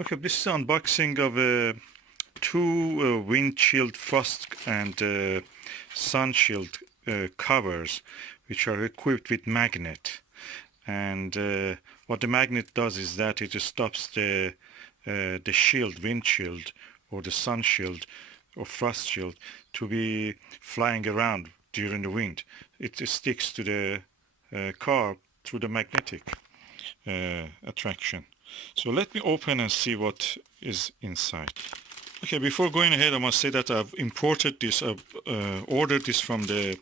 Okay, this is unboxing of two windshield frost and sun shield covers, which are equipped with magnet. And what the magnet does is that it just stops the windshield, or the sun shield or frost shield to be flying around during the wind. It sticks to the car through the magnetic attraction. So let me open and see what is inside. Okay, before going ahead, I must say that I've imported this, I've ordered this from the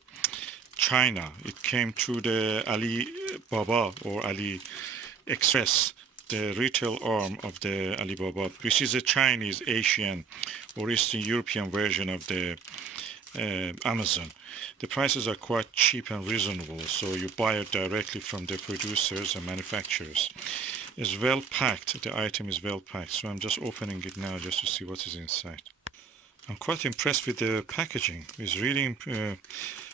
China. It came through the Alibaba or AliExpress, the retail arm of the Alibaba, which is a Chinese, Asian or Eastern European version of the Amazon. The prices are quite cheap and reasonable, so you buy it directly from the producers and manufacturers. It's well packed, the item is well packed, so I'm just opening it now just to see what is inside. I'm quite impressed with the packaging. It's really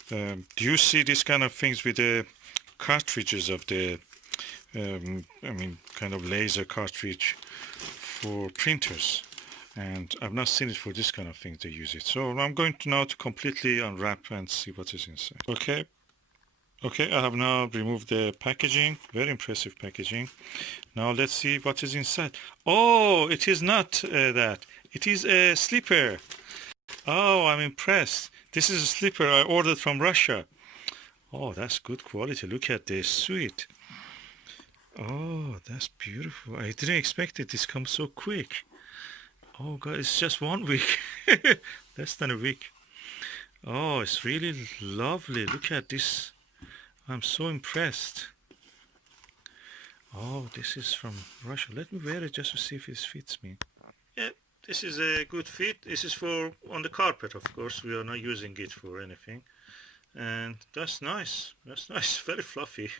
do you see these kind of things with the cartridges of the kind of laser cartridge for printers, and I've not seen it for this kind of thing they use it. So I'm going to now to completely unwrap and see what is inside. Okay, I have now removed the packaging. Very impressive packaging. Now let's see what is inside. Oh, it is not that. It is a slipper. Oh, I'm impressed. This is a slipper I ordered from Russia. Oh, that's good quality. Look at this. Sweet. Oh, that's beautiful. I didn't expect it. This comes so quick. Oh God, it's just 1 week. Less than a week. Oh, it's really lovely. Look at this. I'm so impressed. Oh, this is from Russia. Let me wear it just to see if it fits me. Yeah, this is a good fit. This is for on the carpet, of course. We are not using it for anything. And that's nice. That's nice. Very fluffy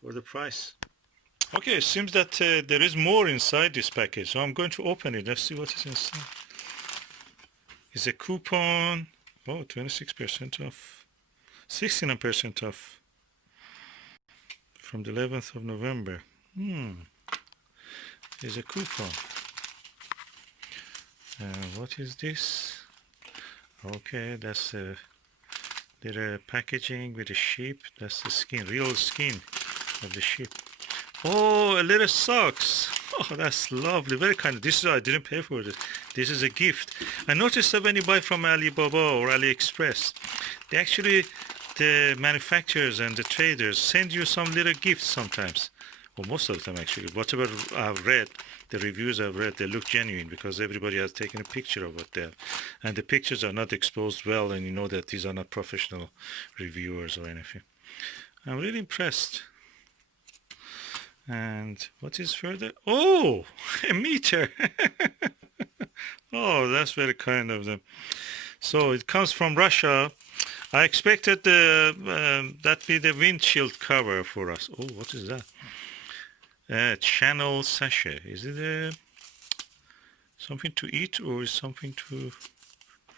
for the price. Okay, it seems that there is more inside this package. So I'm going to open it. Let's see what is inside. It's a coupon. Oh, 26% off. 69% off. From the 11th of November. There's a coupon. What is this? Okay, that's a little packaging with a sheep. That's the skin, real skin of the sheep. Oh, a little socks. Oh, that's lovely. Very kind. This is, I didn't pay for this. This is a gift. I noticed that when you buy from Alibaba or AliExpress, they actually, the manufacturers and the traders send you some little gifts sometimes, or most of the time actually. Whatever I've read, the reviews I've read, they look genuine because everybody has taken a picture of what they have, and the pictures are not exposed well, and you know that these are not professional reviewers or anything. I'm really impressed. And what is further? Oh, a meter. Oh, that's very kind of them. So it comes from Russia. I expected that be the windshield cover for us. Oh, what is that? Channel sachet. Is it something to eat, or is something for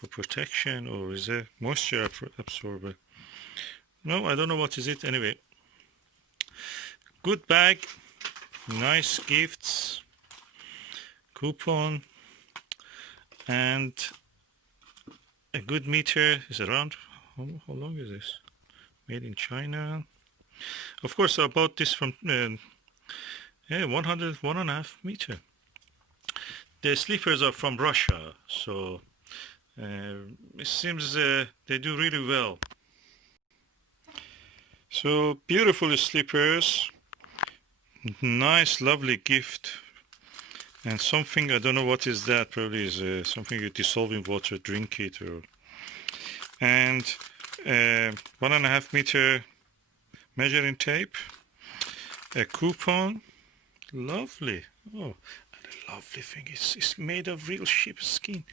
protection, or is it moisture absorber? No, I don't know what is it. Anyway, good bag, nice gifts, coupon, and a good meter. Is around. How long is this? Made in China. Of course, I bought this from 1.5 meter. The slippers are from Russia, so it seems they do really well. So beautiful slippers, nice, lovely gift, and something I don't know what is that. Probably is something you dissolve in water, drink it, or and 1.5 meter measuring tape, a coupon, lovely. Oh, and a lovely thing. It's made of real sheepskin.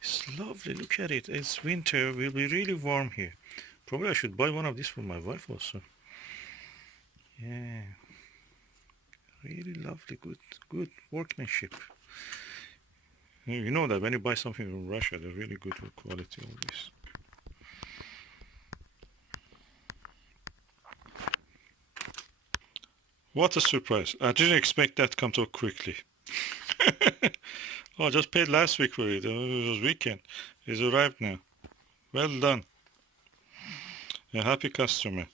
It's lovely. Look at it. It's winter. Will be really warm here. Probably I should buy one of these for my wife also. Yeah, really lovely. Good workmanship. You know that when you buy something from Russia, they're really good with quality. All this. What a surprise. I didn't expect that to come so quickly. Oh, I just paid last week for it. It was weekend. It's arrived now. Well done. A happy customer.